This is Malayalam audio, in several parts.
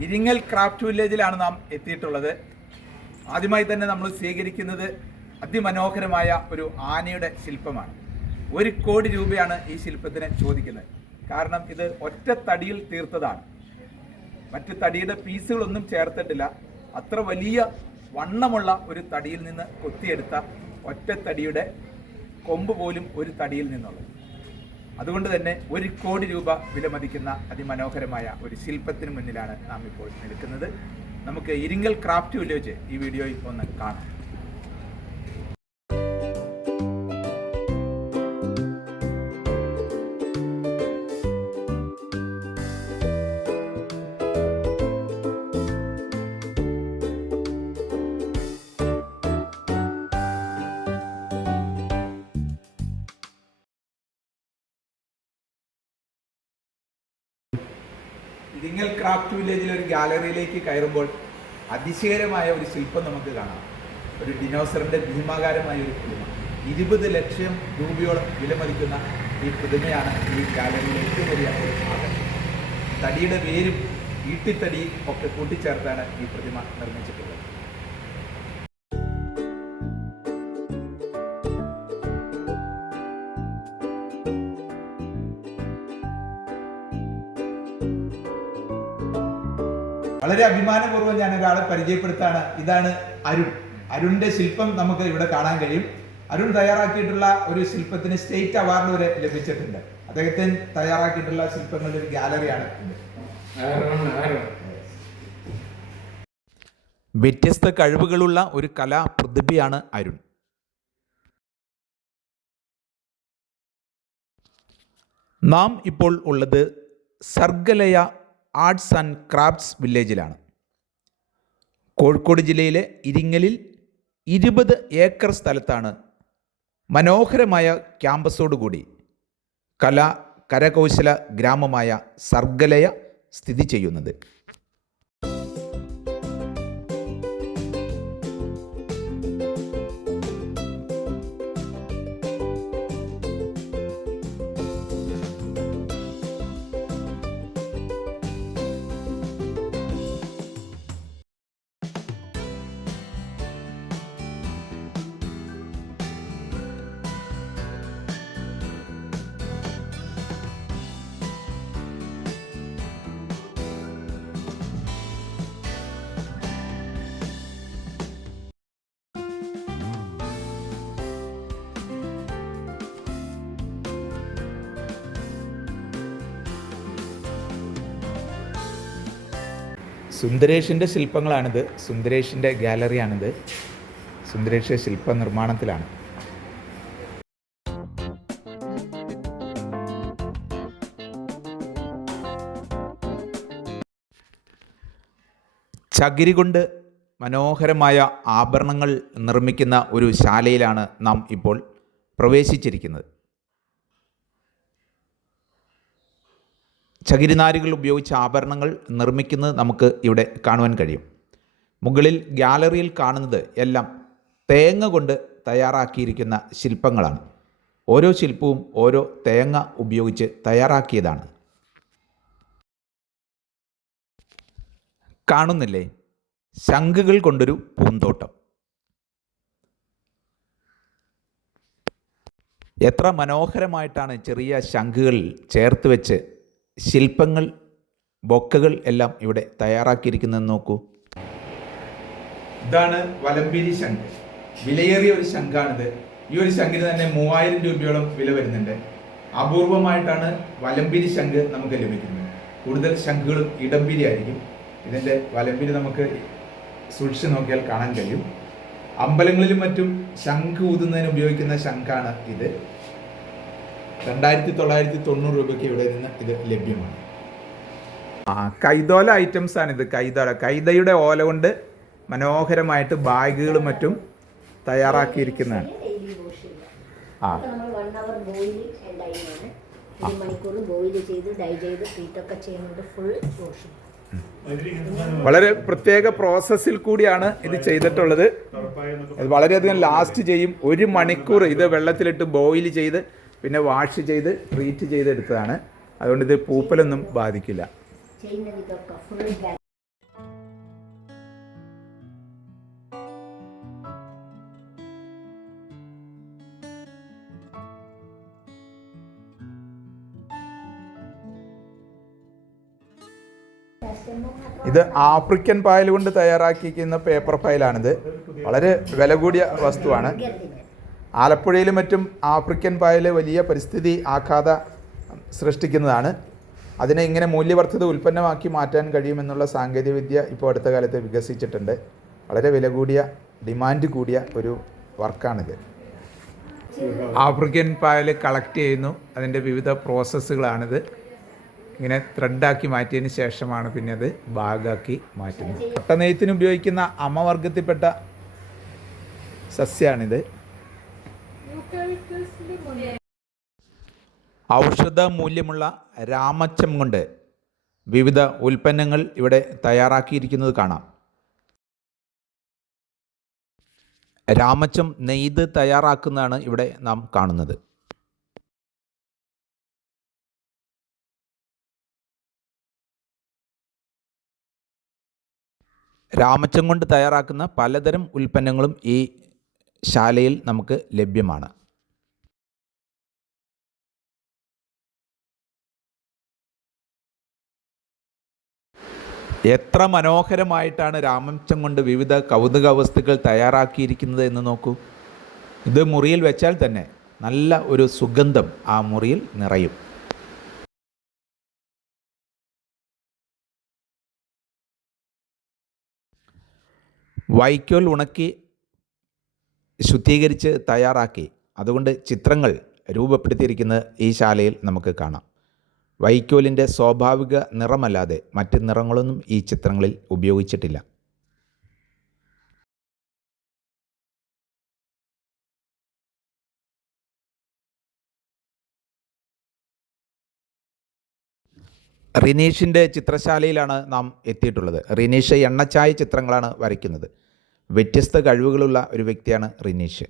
ഇരിങ്ങൽ ക്രാഫ്റ്റ് വില്ലേജിലാണ് നാം എത്തിയിട്ടുള്ളത്. ആദ്യമായി തന്നെ നമ്മൾ സ്വീകരിക്കുന്നത് അതിമനോഹരമായ ഒരു ആനയുടെ ശില്പമാണ്. ഒരു കോടി രൂപയാണ് ഈ ശില്പത്തിന് ചോദിക്കുന്നത്. കാരണം ഇത് ഒറ്റ തടിയിൽ തീർത്തതാണ്. മറ്റ് തടിയുടെ പീസുകളൊന്നും ചേർത്തിട്ടില്ല. അത്ര വലിയ വണ്ണമുള്ള ഒരു തടിയിൽ നിന്ന് കൊത്തിയെടുത്ത ഒറ്റ തടിയുടെ കൊമ്പ് പോലും ഒരു തടിയിൽ നിന്നുള്ളത്. അതുകൊണ്ട് തന്നെ ഒരു കോടി രൂപ വിലമതിക്കുന്ന അതിമനോഹരമായ ഒരു ശില്പത്തിന് മുന്നിലാണ് നാം ഇപ്പോൾ നിൽക്കുന്നത്. നമുക്ക് ഇരിങ്ങൽ ക്രാഫ്റ്റ് വില്ലേജ് ഈ വീഡിയോയിൽ ഒന്ന് കാണാം. ഗാലറിയിലേക്ക് കയറുമ്പോൾ അതിശയകരമായ ഒരു ശില്പം നമുക്ക് കാണാം. ഒരു ഡിനോസറിന്റെ ഭീമാകാരമായ ഒരു പ്രതിമ ഇരുപത് ലക്ഷം രൂപയോളം വിലമതിക്കുന്ന ഈ പ്രതിമയാണ് ഈ ഗാലറിയിലെ ഏറ്റവും വലിയ ഒരു ആകർഷണം. തടിയുടെ വേരും ഈട്ടിത്തടിയും ഒക്കെ കൂട്ടിച്ചേർത്താണ് ഈ പ്രതിമ നിർമ്മിച്ചിട്ടുള്ളത്. വളരെ അഭിമാനപൂർവം ഞാൻ ഒരാളെ പരിചയപ്പെടുത്താണ്. ഇതാണ് അരുൺ. അരുണിന്റെ ശില്പം നമുക്ക് ഇവിടെ കാണാൻ കഴിയും. അരുൺ തയ്യാറാക്കിയിട്ടുള്ള ഒരു ശില്പത്തിന് സ്റ്റേറ്റ് അവാർഡ് വരെ ലഭിച്ചിട്ടുണ്ട്. അദ്ദേഹത്തിന് തയ്യാറാക്കിയിട്ടുള്ള ശില്പങ്ങളുടെ ഒരു ഗാലറിയാണ് ഇത് വ്യത്യസ്ത കഴിവുകളുള്ള ഒരു കലാ പ്രതിഭയാണ് അരുൺ. നാം ഇപ്പോൾ ഉള്ളത് സർഗലയ ആർട്സ് ആൻഡ് ക്രാഫ്റ്റ്സ് വില്ലേജിലാണ്. കോഴിക്കോട് ജില്ലയിലെ ഇരിങ്ങലിൽ ഇരുപത് ഏക്കർ സ്ഥലത്താണ് മനോഹരമായ ക്യാമ്പസോടുകൂടി കലാ കരകൗശല ഗ്രാമമായ സർഗലയ സ്ഥിതി ചെയ്യുന്നത്. സുന്ദരേഷിന്റെ ശില്പങ്ങളാണിത്. സുന്ദരേഷിന്റെ ഗാലറിയാണിത്. സുന്ദരേഷ് ശില്പ നിർമ്മാണത്തിലാണ് ചകിരി കൊണ്ട് മനോഹരമായ ആഭരണങ്ങൾ നിർമ്മിക്കുന്ന ഒരു ശാലയിലാണ് നാം ഇപ്പോൾ പ്രവേശിച്ചിരിക്കുന്നത്. ചകിരിനാരുകൾ ഉപയോഗിച്ച ആഭരണങ്ങൾ നിർമ്മിക്കുന്നത് നമുക്ക് ഇവിടെ കാണുവാൻ കഴിയും. മുകളിൽ ഗാലറിയിൽ കാണുന്നത് എല്ലാം തേങ്ങ കൊണ്ട് തയ്യാറാക്കിയിരിക്കുന്ന ശില്പങ്ങളാണ്. ഓരോ ശില്പവും ഓരോ തേങ്ങ ഉപയോഗിച്ച് തയ്യാറാക്കിയതാണ്. കാണുന്നില്ലേ? ശംഖുകൾ കൊണ്ടൊരു പൂന്തോട്ടം. എത്ര മനോഹരമായിട്ടാണ് ചെറിയ ശംഖുകൾ ചേർത്ത് വെച്ച് ശില്പങ്ങൾ ബൊക്കകൾ എല്ലാം ഇവിടെ തയ്യാറാക്കിയിരിക്കുന്നത് നോക്കൂ. ഇതാണ് വലമ്പിരി ശംഖ്. വിലയേറിയ ഒരു ശംഖാണിത്. ഈ ഒരു ശംഖിന് തന്നെ മൂവായിരം രൂപയോളം വില വരുന്നുണ്ട്. അപൂർവമായിട്ടാണ് വലമ്പിരി ശംഖ് നമുക്ക് ലഭിക്കുന്നത്. കൂടുതൽ ശംഖുകളും ഇടമ്പിരി ആയിരിക്കും. ഇതിന്റെ വലമ്പിരി നമുക്ക് സൂക്ഷിച്ചു നോക്കിയാൽ കാണാൻ കഴിയും. അമ്പലങ്ങളിലും മറ്റും ശംഖ് ഊതുന്നതിന് ഉപയോഗിക്കുന്ന ശംഖാണ് ഇത്. രണ്ടായിരത്തി തൊള്ളായിരത്തി തൊണ്ണൂറ് രൂപയ്ക്ക് ഇവിടെ നിന്ന് ഇത് ലഭ്യമാണ്. ആ കൈതോല ഐറ്റംസ് ആണ് ഇത്. കൈതോല കൈതയുടെ ഓല കൊണ്ട് മനോഹരമായിട്ട് ബാഗുകളും മറ്റും തയ്യാറാക്കിയിരിക്കുന്നതാണ്. ആ. വളരെ പ്രത്യേക പ്രോസസ്സിൽ കൂടിയാണ് ഇത് ചെയ്തിട്ടുള്ളത്. വളരെയധികം ലാസ്റ്റ് ചെയ്യും. ഒരു മണിക്കൂർ ഇത് വെള്ളത്തിലിട്ട് ബോയിൽ ചെയ്ത് പിന്നെ വാഷ് ചെയ്ത് ട്രീറ്റ് ചെയ്തെടുത്തതാണ്. അതുകൊണ്ട് ഇത് പൂപ്പലൊന്നും ബാധിക്കില്ല. ഇത് ആഫ്രിക്കൻ പായൽ കൊണ്ട് തയ്യാറാക്കിയിരിക്കുന്ന പേപ്പർ ഫയലാണിത് വളരെ വില കൂടിയ വസ്തുവാണ്. ആലപ്പുഴയിലും മറ്റും ആഫ്രിക്കൻ പായൽ വലിയ പരിസ്ഥിതി ആഘാത സൃഷ്ടിക്കുന്നതാണ്. അതിനെ ഇങ്ങനെ മൂല്യവർദ്ധിത ഉൽപ്പന്നമാക്കി മാറ്റാൻ കഴിയുമെന്നുള്ള സാങ്കേതികവിദ്യ ഇപ്പോൾ അടുത്ത കാലത്ത് വികസിച്ചിട്ടുണ്ട്. വളരെ വില കൂടിയ ഡിമാൻഡ് കൂടിയ ഒരു വർക്കാണിത്. ആഫ്രിക്കൻ പായൽ കളക്ട് ചെയ്യുന്നു. അതിന്റെ വിവിധ പ്രോസസ്സുകളാണിത്. ഇങ്ങനെ ത്രെഡാക്കി മാറ്റിയതിന് ശേഷമാണ് പിന്നെ അത് ബാഗാക്കി മാറ്റുന്നത് പട്ടനെയ്ത്തിന് ഉപയോഗിക്കുന്ന അമവർഗത്തിൽപ്പെട്ട സസ്യമാണിത് ഔഷധ മൂല്യമുള്ള രാമച്ചം കൊണ്ട് വിവിധ ഉൽപ്പന്നങ്ങൾ ഇവിടെ തയ്യാറാക്കിയിരിക്കുന്നത് കാണാം. രാമച്ചം നെയ്ത് തയ്യാറാക്കുന്നതാണ് ഇവിടെ നാം കാണുന്നത്. രാമച്ചം കൊണ്ട് തയ്യാറാക്കുന്ന പലതരം ഉൽപ്പന്നങ്ങളും ഈ ശാലയിൽ നമുക്ക് ലഭ്യമാണ്. എത്ര മനോഹരമായിട്ടാണ് രാമംശം കൊണ്ട് വിവിധ കൗതുക വസ്തുക്കൾ തയ്യാറാക്കിയിരിക്കുന്നത് എന്ന് നോക്കൂ. ഇത് മുറിയിൽ വെച്ചാൽ തന്നെ നല്ല ഒരു സുഗന്ധം ആ മുറിയിൽ നിറയും. വൈക്കോൽ ഉണക്കി ശുദ്ധീകരിച്ച് തയ്യാറാക്കി. അതുകൊണ്ട് ചിത്രങ്ങൾ രൂപപ്പെടുത്തിയിരിക്കുന്നത് ഈ ശാലയിൽ നമുക്ക് കാണാം. വൈക്കോലിന്റെ സ്വാഭാവിക നിറമല്ലാതെ മറ്റ് നിറങ്ങളൊന്നും ഈ ചിത്രങ്ങളിൽ ഉപയോഗിച്ചിട്ടില്ല. റിനീഷിന്റെ ചിത്രശാലയിലാണ് നാം എത്തിയിട്ടുള്ളത്. റിനീഷ് എണ്ണച്ചായ ചിത്രങ്ങളാണ് വരയ്ക്കുന്നത്. വ്യത്യസ്ത കഴിവുകളുള്ള ഒരു വ്യക്തിയാണ് റിനീഷ്.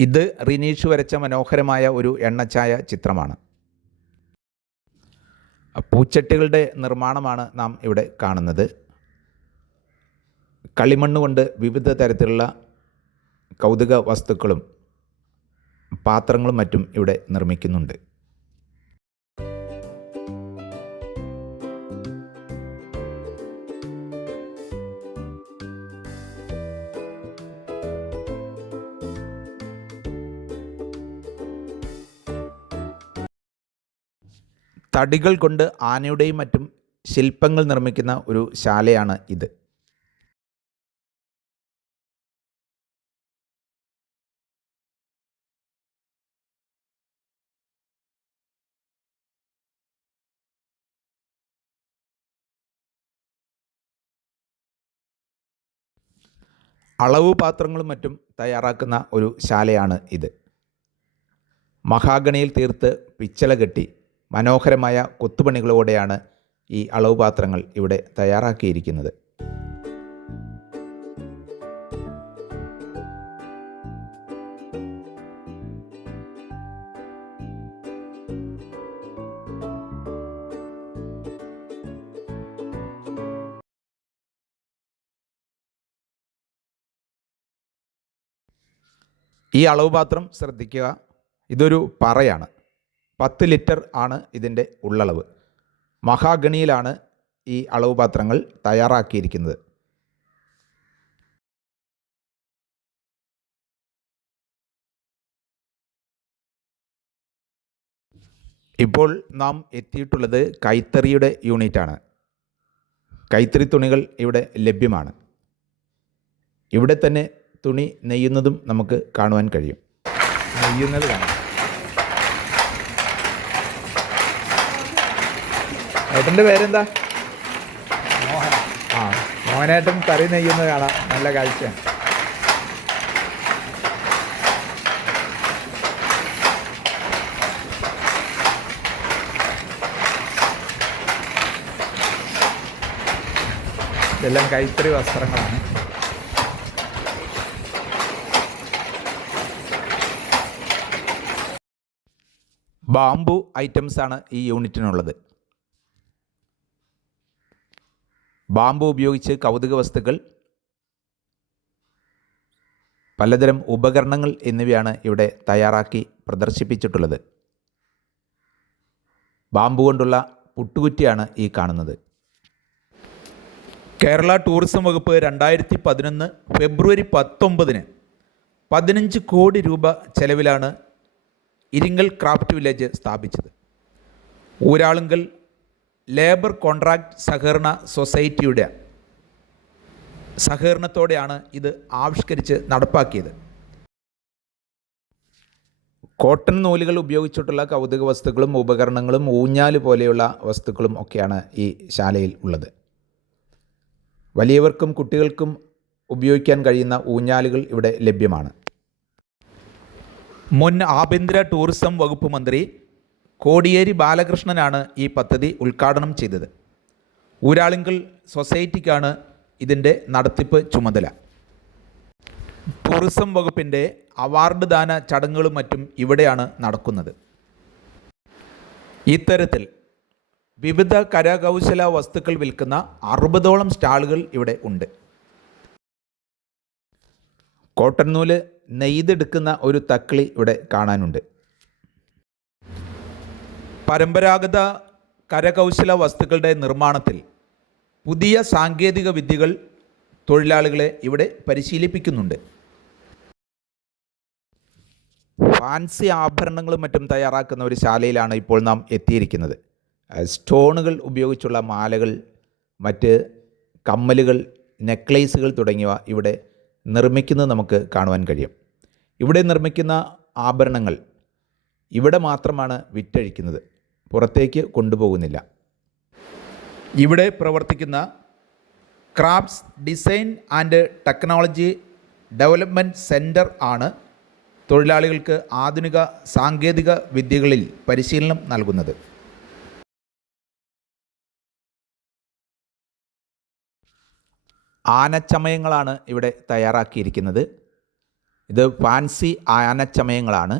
ഇത് റിനീഷ് വരച്ച മനോഹരമായ ഒരു എണ്ണച്ചായ ചിത്രമാണ്. പൂച്ചട്ടികളുടെ നിർമ്മാണമാണ് നാം ഇവിടെ കാണുന്നത്. കളിമണ്ണ് കൊണ്ട് വിവിധ തരത്തിലുള്ള കൗതുക വസ്തുക്കളും പാത്രങ്ങളും മറ്റും ഇവിടെ നിർമ്മിക്കുന്നുണ്ട്. തടികൾ കൊണ്ട് ആനയുടെയും മറ്റും ശില്പങ്ങൾ നിർമ്മിക്കുന്ന ഒരു ശാലയാണ് ഇത്. അളവ് പാത്രങ്ങളും മറ്റും തയ്യാറാക്കുന്ന ഒരു ശാലയാണ് ഇത്. മഹാഗണിയിൽ തീർത്ത് പിച്ചള കെട്ടി മനോഹരമായ കൊത്തുപണികളോടെയാണ് ഈ അളവ് പാത്രങ്ങൾ ഇവിടെ തയ്യാറാക്കിയിരിക്കുന്നത്. ഈ അളവ് പാത്രം ശ്രദ്ധിക്കുക. ഇതൊരു പറയാണ്. പത്ത് ലിറ്റർ ആണ് ഇതിന്റെ ഉള്ളളവ്. മഹാഗണിയിലാണ് ഈ അളവ് പാത്രങ്ങൾ തയ്യാറാക്കിയിരിക്കുന്നത്. ഇപ്പോൾ നാം എത്തിയിട്ടുള്ളത് കൈത്തറിയുടെ യൂണിറ്റാണ്. കൈത്തറി തുണികൾ ഇവിടെ ലഭ്യമാണ്. ഇവിടെ തന്നെ തുണി നെയ്യുന്നതും നമുക്ക് കാണുവാൻ കഴിയും. നെയ്യുന്നത് കാണാം. ഏട്ടന്റെ പേരെന്താ? ആ മോഹനേട്ടൻ കറി നെയ്യുന്നത് കാണാം. നല്ല കാഴ്ചയാണ് ഇതെല്ലാം കൈത്തറി വസ്ത്രങ്ങളാണ്. ബാംബു ഐറ്റംസാണ് ഈ യൂണിറ്റിനുള്ളത്. ബാംബു ഉപയോഗിച്ച് കൗതുക വസ്തുക്കൾ പലതരം ഉപകരണങ്ങൾ എന്നിവയാണ് ഇവിടെ തയ്യാറാക്കി പ്രദർശിപ്പിച്ചിട്ടുള്ളത്. ബാമ്പു കൊണ്ടുള്ള പുട്ടുകുറ്റിയാണ് ഈ കാണുന്നത്. കേരള ടൂറിസം വകുപ്പ് രണ്ടായിരത്തി പതിനൊന്ന് ഫെബ്രുവരി പത്തൊമ്പതിന് പതിനഞ്ച് കോടി രൂപ ചെലവിലാണ് ഇരിങ്ങൽ ക്രാഫ്റ്റ് വില്ലേജ് സ്ഥാപിച്ചത്. ഊരാളുങ്കൽ ലേബർ കോൺട്രാക്ട് സഹകരണ സൊസൈറ്റിയുടെ സഹകരണത്തോടെയാണ് ഇത് ആവിഷ്കരിച്ച് നടപ്പാക്കിയത്. കോട്ടൺ നൂലുകൾ ഉപയോഗിച്ചിട്ടുള്ള കൗതുക വസ്തുക്കളും ഉപകരണങ്ങളും ഊഞ്ഞാൽ പോലെയുള്ള വസ്തുക്കളും ഒക്കെയാണ് ഈ ശാലയിൽ ഉള്ളത്. വലിയവർക്കും കുട്ടികൾക്കും ഉപയോഗിക്കാൻ കഴിയുന്ന ഊഞ്ഞാലുകൾ ഇവിടെ ലഭ്യമാണ്. മുൻ ആഭ്യന്തര ടൂറിസം വകുപ്പ് മന്ത്രി കോടിയേരി ബാലകൃഷ്ണനാണ് ഈ പദ്ധതി ഉദ്ഘാടനം ചെയ്തത്. ഊരാളിങ്കൽ സൊസൈറ്റിക്കാണ് ഇതിന്റെ നടത്തിപ്പ് ചുമതല. ടൂറിസം വകുപ്പിന്റെ അവാർഡ് ദാന ചടങ്ങുകളും മറ്റും ഇവിടെയാണ് നടക്കുന്നത്. ഇത്തരത്തിൽ വിവിധ കരകൗശല വസ്തുക്കൾ വിൽക്കുന്ന അറുപതോളം സ്റ്റാളുകൾ ഇവിടെ ഉണ്ട്. കോട്ടൺ നൂൽ നെയ്തെടുക്കുന്ന ഒരു തക്കളി ഇവിടെ കാണാനുണ്ട്. പരമ്പരാഗത കരകൗശല വസ്തുക്കളുടെ നിർമ്മാണത്തിൽ പുതിയ സാങ്കേതിക വിദ്യകൾ തൊഴിലാളികളെ ഇവിടെ പരിശീലിപ്പിക്കുന്നുണ്ട്. ഫാൻസി ആഭരണങ്ങളും മറ്റും തയ്യാറാക്കുന്ന ഒരു ശാലയിലാണ് ഇപ്പോൾ നാം എത്തിയിരിക്കുന്നത്. സ്റ്റോണുകൾ ഉപയോഗിച്ചുള്ള മാലകൾ മറ്റ് കമ്മലുകൾ നെക്ലേസുകൾ തുടങ്ങിയവ ഇവിടെ നിർമ്മിക്കുന്നത് നമുക്ക് കാണുവാൻ കഴിയും. ഇവിടെ നിർമ്മിക്കുന്ന ആഭരണങ്ങൾ ഇവിടെ മാത്രമാണ് വിറ്റഴിക്കുന്നത്. പുറത്തേക്ക് കൊണ്ടുപോകുന്നില്ല. ഇവിടെ പ്രവർത്തിക്കുന്ന crafts design and technology development centre ആണ് തൊഴിലാളികൾക്ക് ആധുനിക സാങ്കേതിക വിദ്യകളിൽ പരിശീലനം നൽകുന്നത്. ആനച്ചമയങ്ങളാണ് ഇവിടെ തയ്യാറാക്കിയിരിക്കുന്നത്. ഇത് ഫാൻസി ആനച്ചമയങ്ങളാണ്.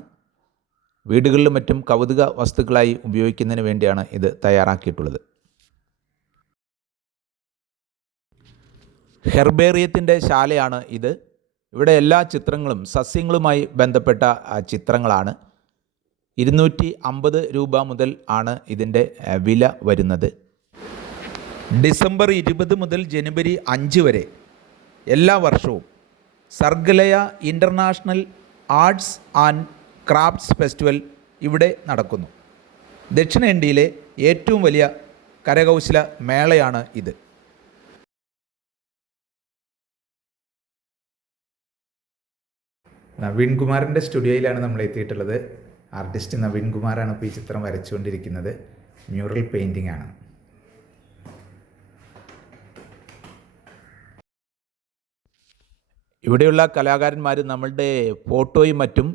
വീടുകളിലും മറ്റും കൗതുക വസ്തുക്കളായി ഉപയോഗിക്കുന്നതിന് വേണ്ടിയാണ് ഇത് തയ്യാറാക്കിയിട്ടുള്ളത്. ഹെർബേറിയത്തിന്റെ ശാലയാണ് ഇത്. ഇവിടെ എല്ലാ ചിത്രങ്ങളും സസ്യങ്ങളുമായി ബന്ധപ്പെട്ട ചിത്രങ്ങളാണ്. ഇരുന്നൂറ്റി അമ്പത് രൂപ മുതൽ ആണ് ഇതിന്റെ വില വരുന്നത്. ഡിസംബർ ഇരുപത് മുതൽ ജനുവരി അഞ്ച് വരെ എല്ലാ വർഷവും Sargalaya international arts and crafts festival ഇവിടെ നടക്കുന്നു. ദക്ഷിണേന്ത്യയിലെ ഏറ്റവും വലിയ കരകൗശല മേളയാണ് ഇത്. നവീൻ കുമാറിന്റെ സ്റ്റുഡിയോയിലാണ് നമ്മൾ എത്തിയിട്ടുള്ളത്. ആർട്ടിസ്റ്റ് നവീൻ കുമാറാണ് ഇപ്പോൾ ഈ ചിത്രം വരച്ചുകൊണ്ടിരിക്കുന്നത്. മ്യൂറൽ പെയിന്റിംഗ് ആണ്. ഇവിടെയുള്ള കലാകാരന്മാർ നമ്മളുടെ ഫോട്ടോയും മറ്റും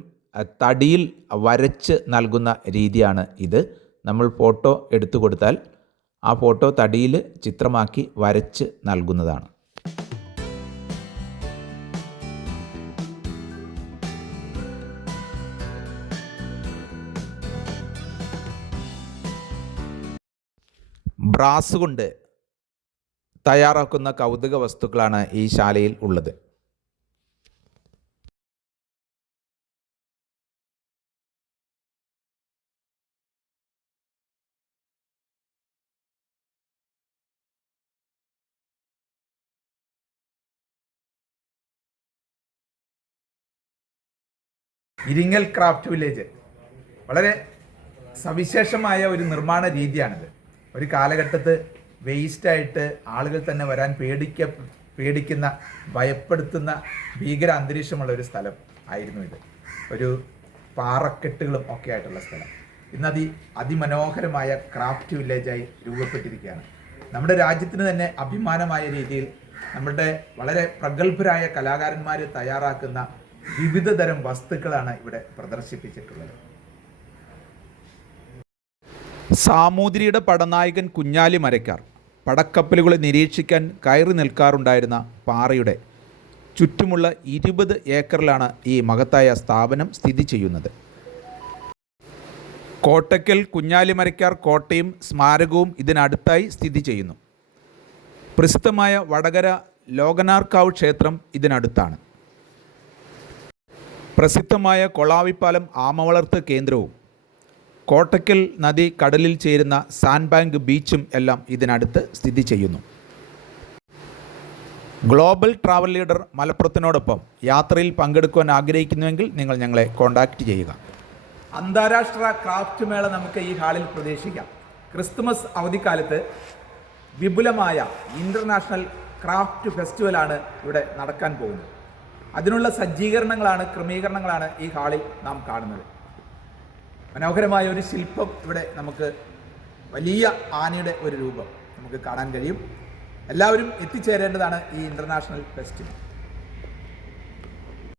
തടിയിൽ വരച്ച് നൽകുന്ന രീതിയാണ് ഇത്. നമ്മൾ ഫോട്ടോ എടുത്തു കൊടുത്താൽ ആ ഫോട്ടോ തടിയിൽ ചിത്രമാക്കി വരച്ച് നൽകുന്നതാണ്. ബ്രാസ് കൊണ്ട് തയ്യാറാക്കുന്ന കൗതുക വസ്തുക്കളാണ് ഈ ശാലയിൽ ഉള്ളത്. Iringal craft village. വളരെ സവിശേഷമായ ഒരു നിർമ്മാണ രീതിയാണിത്. ഒരു കാലഘട്ടത്ത് വേസ്റ്റായിട്ട് ആളുകൾ തന്നെ വരാൻ പേടിക്ക പേടിക്കുന്ന ഭയപ്പെടുത്തുന്ന ഭീകര അന്തരീക്ഷമുള്ള ഒരു സ്ഥലം ആയിരുന്നു ഇത്. ഒരു പാറക്കെട്ടുകളും ഒക്കെ ആയിട്ടുള്ള സ്ഥലം. ഇന്നത് അതി അതിമനോഹരമായ ക്രാഫ്റ്റ് വില്ലേജായി രൂപപ്പെട്ടിരിക്കുകയാണ്. നമ്മുടെ രാജ്യത്തിന് തന്നെ അഭിമാനമായ രീതിയിൽ നമ്മുടെ വളരെ പ്രഗത്ഭരായ കലാകാരന്മാർ തയ്യാറാക്കുന്ന വിവിധ തരം വസ്തുക്കളാണ് ഇവിടെ പ്രദർശിപ്പിച്ചിട്ടുള്ളത്. സാമൂതിരിയുടെ പടനായകൻ കുഞ്ഞാലി മരക്കാർ പടക്കപ്പലുകളെ നിരീക്ഷിക്കാൻ കയറി നിൽക്കാറുണ്ടായിരുന്ന പാറയുടെ ചുറ്റുമുള്ള ഇരുപത് ഏക്കറിലാണ് ഈ മഹത്തായ സ്ഥാപനം സ്ഥിതി ചെയ്യുന്നത്. കോട്ടയ്ക്കൽ കുഞ്ഞാലിമരയ്ക്കാർ കോട്ടയും സ്മാരകവും ഇതിനടുത്തായി സ്ഥിതി ചെയ്യുന്നു. പ്രസിദ്ധമായ വടകര ലോകനാർക്കാവ് ക്ഷേത്രം ഇതിനടുത്താണ്. പ്രസിദ്ധമായ കൊളാവിപ്പാലം ആമവളർത്ത് കേന്ദ്രവും. കോട്ടക്കൽ നദി കടലിൽ ചേരുന്ന സാൻബാങ്ക് ബീച്ചും എല്ലാം ഇതിനടുത്ത് സ്ഥിതി ചെയ്യുന്നു. ഗ്ലോബൽ ട്രാവൽ ലീഡർ മലപ്പുറത്തിനോടൊപ്പം യാത്രയിൽ പങ്കെടുക്കുവാൻ ആഗ്രഹിക്കുന്നുവെങ്കിൽ നിങ്ങൾ ഞങ്ങളെ കോൺടാക്റ്റ് ചെയ്യുക. അന്താരാഷ്ട്ര ക്രാഫ്റ്റ് മേള നമുക്ക് ഈ ഹാളിൽ പ്രതീക്ഷിക്കാം. ക്രിസ്തുമസ് അവധിക്കാലത്ത് വിപുലമായ ഇന്റർനാഷണൽ ക്രാഫ്റ്റ് ഫെസ്റ്റിവലാണ് ഇവിടെ നടക്കാൻ പോകുന്നത്. അതിനുള്ള സജ്ജീകരണങ്ങളാണ് ക്രമീകരണങ്ങളാണ് ഈ ഹാളിൽ നാം കാണുന്നത്. മനോഹരമായ ഒരു ശില്പം ഇവിടെ നമുക്ക് വലിയ ആനയുടെ ഒരു രൂപം നമുക്ക് കാണാൻ കഴിയും. എല്ലാവരും എത്തിച്ചേരേണ്ടതാണ് ഈ ഇന്റർനാഷണൽ ഫെസ്റ്റിവൽ